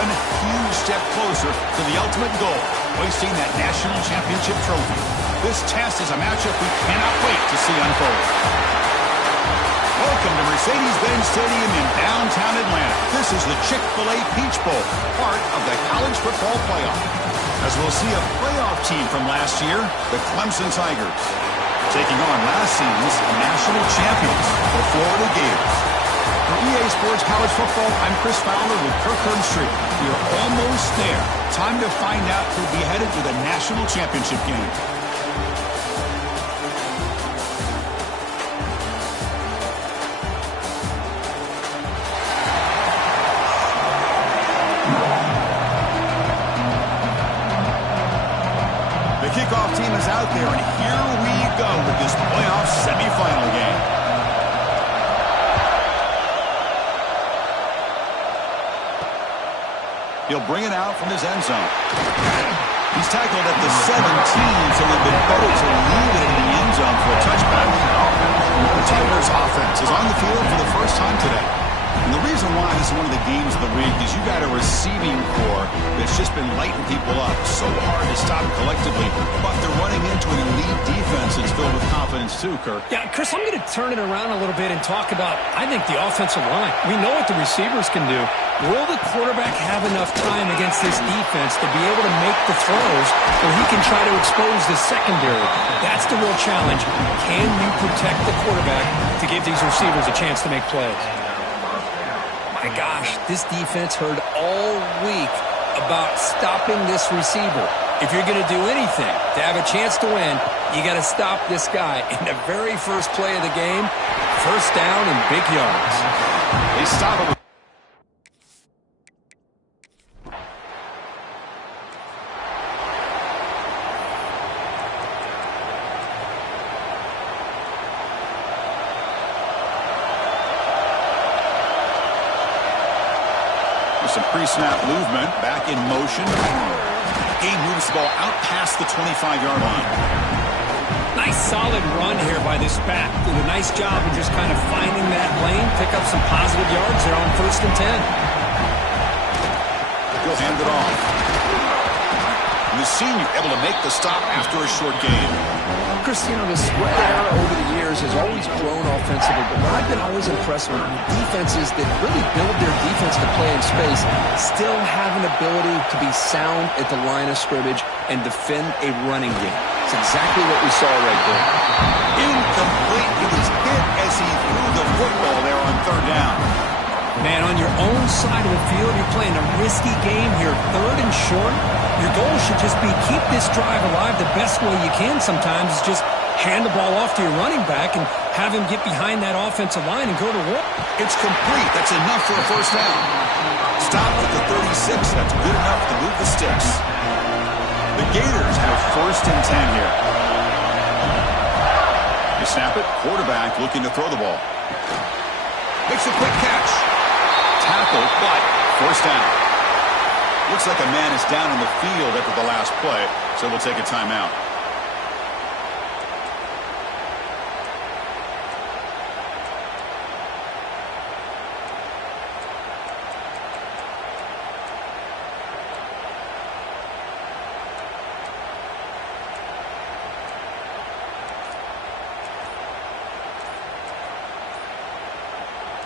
one huge step closer to the ultimate goal, hoisting that national championship trophy. This test is a matchup we cannot wait to see unfold. Welcome to Mercedes-Benz Stadium in downtown Atlanta. This is the Chick-fil-A Peach Bowl, part of the college football playoff. As we'll see a playoff team from last year, the Clemson Tigers, taking on last season's national champions, the Florida Gators. For EA Sports College Football, I'm Chris Fowler with Kirk Herbstreit. We are almost there. Time to find out who'll be headed to the national championship game. The kickoff team is out there, and here we go with this playoff semifinal game. He'll bring it out from his end zone. He's tackled at the 17, so it would have been better to leave it in the end zone for a touchback. The Tigers offense is on the field for the first time today. And the reason why this is one of the games of the week is you got a receiving core that's just been lighting people up. So hard to stop collectively, but they're running into an elite defense that's filled with confidence too, Kirk. Yeah, Chris, I'm going to turn it around a little bit and talk about, I think, the offensive line. We know what the receivers can do. Will the quarterback have enough time against this defense to be able to make the throws where he can try to expose the secondary? That's the real challenge. Can you protect the quarterback to give these receivers a chance to make plays? My gosh, this defense heard all week about stopping this receiver. If you're going to do anything to have a chance to win, you got to stop this guy. In the very first play of the game, first down and big yards. They stop him. Some pre-snap movement, back in motion. Game moves the ball out past the 25-yard line. Nice solid run here by this back. Did a nice job of just kind of finding that lane, pick up some positive yards there on 1st and 10. He'll hand it off. And the senior able to make the stop after a short game. Chris, you know, the spread era over the years has always grown offensively, but what I've been always impressed with defenses that really build their defense to play in space still have an ability to be sound at the line of scrimmage and defend a running game. It's exactly what we saw right there. Incomplete. He was hit as he threw the football there on 3rd down. Man, on your own side of the field, you're playing a risky game here, 3rd and short. Your goal should just be keep this drive alive the best way you can sometimes is just hand the ball off to your running back and have him get behind that offensive line and go to work. It's complete. That's enough for a first down. Stopped at the 36. That's good enough to move the sticks. The Gators have 1st and 10 here. They snap it. Quarterback looking to throw the ball. Makes a quick catch. Tackle, but first down. Looks like a man is down in the field after the last play, so we'll take a timeout.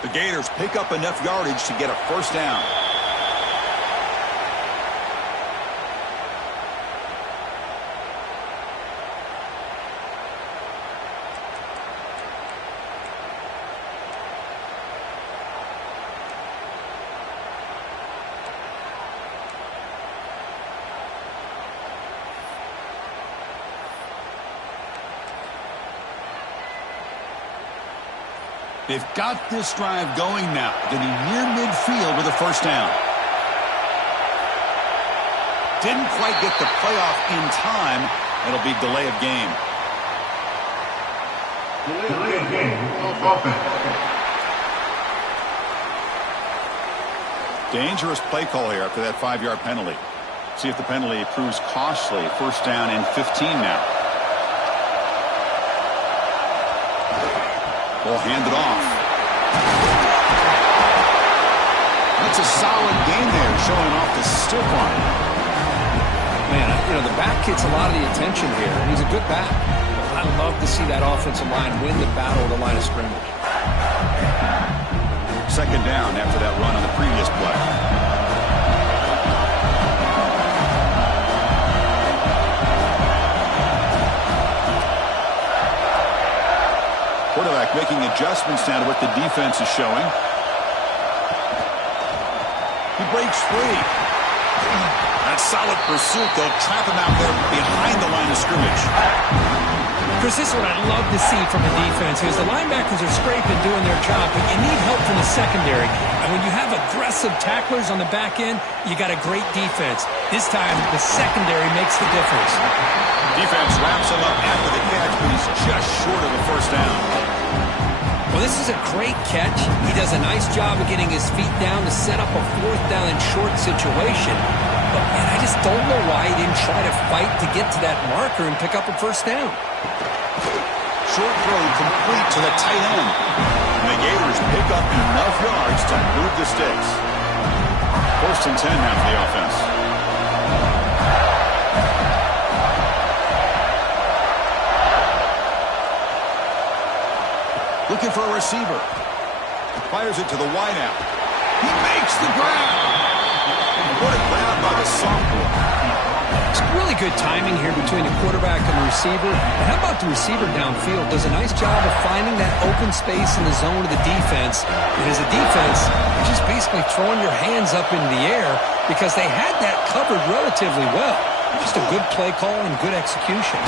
The Gators pick up enough yardage to get a first down. They've got this drive going now, getting near midfield with a first down. Didn't quite get the playoff in time. It'll be delay of game. Delay of game. Offense. Dangerous play call here after that 5-yard penalty. See if the penalty proves costly. First down and 15 now. Ball handed off. That's a solid game there, showing off the stiff arm. Man, the back gets a lot of the attention here, and he's a good back. I love to see that offensive line win the battle at the line of scrimmage. Second down after that run on the previous play. Quarterback making adjustments now to what the defense is showing. He breaks free. That solid pursuit. They'll trap him out there behind the line of scrimmage. Chris, this is what I love to see from the defense is the linebackers are scraping, doing their job, but you need help from the secondary. And when you have aggressive tacklers on the back end, you got a great defense. This time, the secondary makes the difference. Defense wraps him up after the catch, but he's just short of a first down. Well, this is a great catch. He does a nice job of getting his feet down to set up a fourth down and short situation. But, man, I just don't know why he didn't try to fight to get to that marker and pick up a first down. Short throw complete to the tight end. And the Gators pick up enough yards to move the sticks. First and 10 now for the offense. Looking for a receiver. Fires it to the wideout. He makes the grab. What a grab by the sophomore. It's really good timing here between the quarterback and the receiver. And how about the receiver downfield? Does a nice job of finding that open space in the zone of the defense. And as a defense, you're just basically throwing your hands up in the air because they had that covered relatively well. Just a good play call and good execution.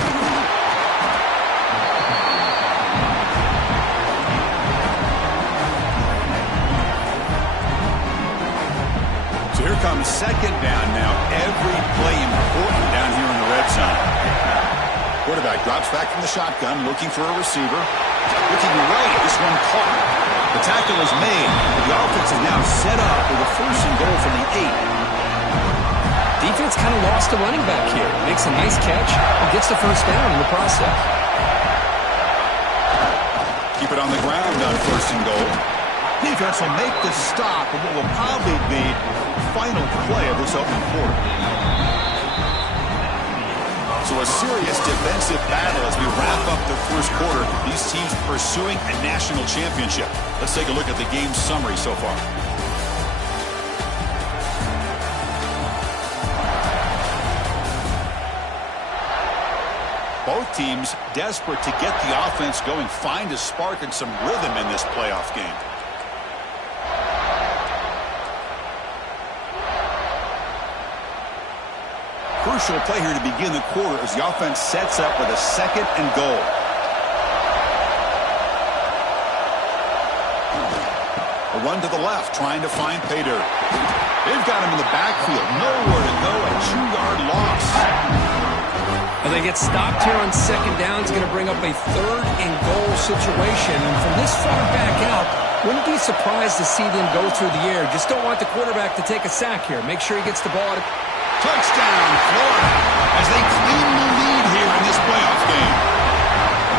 Here comes second down now. Every play important down here in the red zone. Quarterback drops back from the shotgun, looking for a receiver. Looking right, this one caught. The tackle is made. The offense is now set up with a first and goal from the 8. Defense kind of lost the running back here. Makes a nice catch and gets the first down in the process. Keep it on the ground on first and goal. Defense will make the stop of what will probably be the final play of this opening quarter. So a serious defensive battle as we wrap up the first quarter. These teams pursuing a national championship. Let's take a look at the game summary so far. Both teams desperate to get the offense going, find a spark and some rhythm in this playoff game. Crucial play here to begin the quarter as the offense sets up with a second and goal. A run to the left, trying to find pay dirt. They've got him in the backfield. Nowhere to go. A 2-yard loss. Well, they get stopped here on second down. It's going to bring up a third and goal situation. And from this far back out, wouldn't be surprised to see them go through the air. Just don't want the quarterback to take a sack here. Make sure he gets the ball. Touchdown, Florida, as they claim the lead here in this playoff game.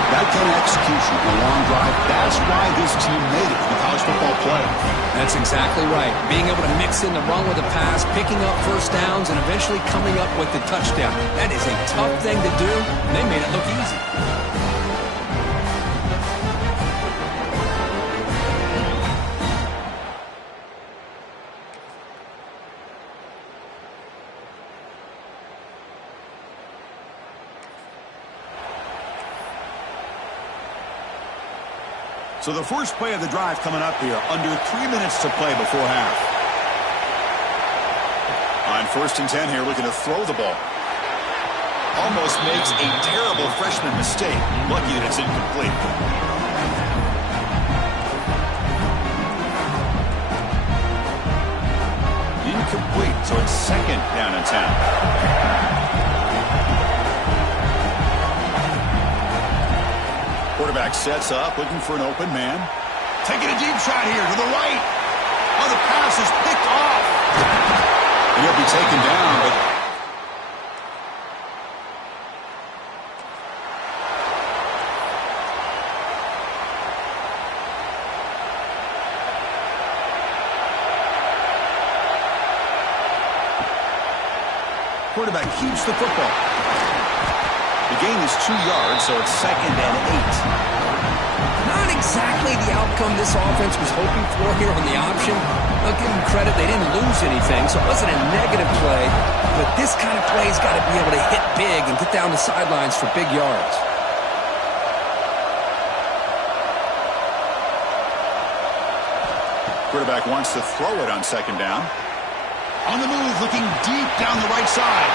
That kind of execution, a long drive, that's why this team made it in the college football playoff. That's exactly right. Being able to mix in the run with a pass, picking up first downs, and eventually coming up with the touchdown. That is a tough thing to do, and they made it look easy. So the first play of the drive coming up here, under 3 minutes to play before half. On first and 10 here, looking to throw the ball. Almost makes a terrible freshman mistake. Lucky that it's incomplete. Incomplete, so it's second down and 10. Quarterback sets up, looking for an open man. Taking a deep shot here to the right. Oh, the pass is picked off. And he'll be taken down, but quarterback keeps the football. The gain is 2 yards, so it's 2nd and 8. Not exactly the outcome this offense was hoping for here on the option. I'll give them credit, they didn't lose anything, so it wasn't a negative play. But this kind of play's got to be able to hit big and get down the sidelines for big yards. Quarterback wants to throw it on 2nd down. On the move, looking deep down the right side.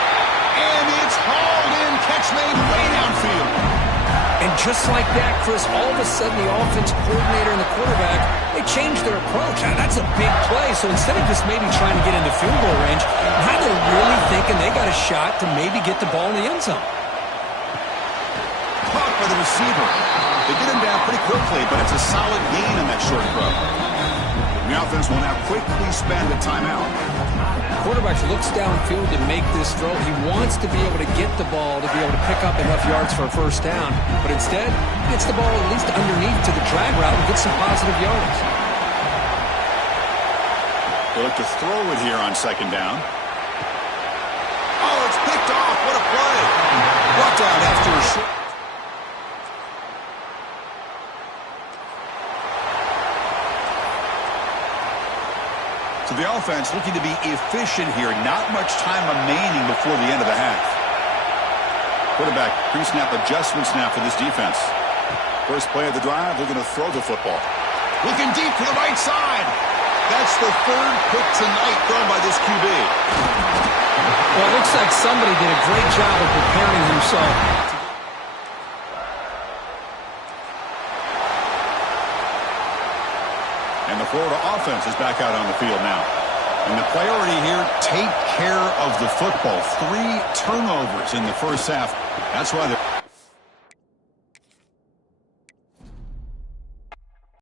And it's hauled in. Catch made way downfield. And just like that, Chris, all of a sudden the offensive coordinator and the quarterback, they changed their approach. Now, that's a big play. So instead of just maybe trying to get into field goal range, now they're really thinking they got a shot to maybe get the ball in the end zone. Caught by the receiver. They get him down pretty quickly, but it's a solid gain on that short throw. The offense will now quickly spend a timeout. Quarterback looks downfield to make this throw. He wants to be able to get the ball to be able to pick up enough yards for a first down. But instead, he gets the ball at least underneath to the drag route and gets some positive yards. They look to throw it here on 2nd down. Oh, it's picked off. What a play. Brought down after a short. So the offense looking to be efficient here. Not much time remaining before the end of the half. Quarterback pre-snap adjustments now for this defense. First play of the drive, looking to throw the football. Looking deep to the right side. That's the 3rd pick tonight thrown by this QB. Well, it looks like somebody did a great job of preparing himself. And the Florida offense is back out on the field now. And the priority here, take care of the football. 3 turnovers in the first half. That's why they're...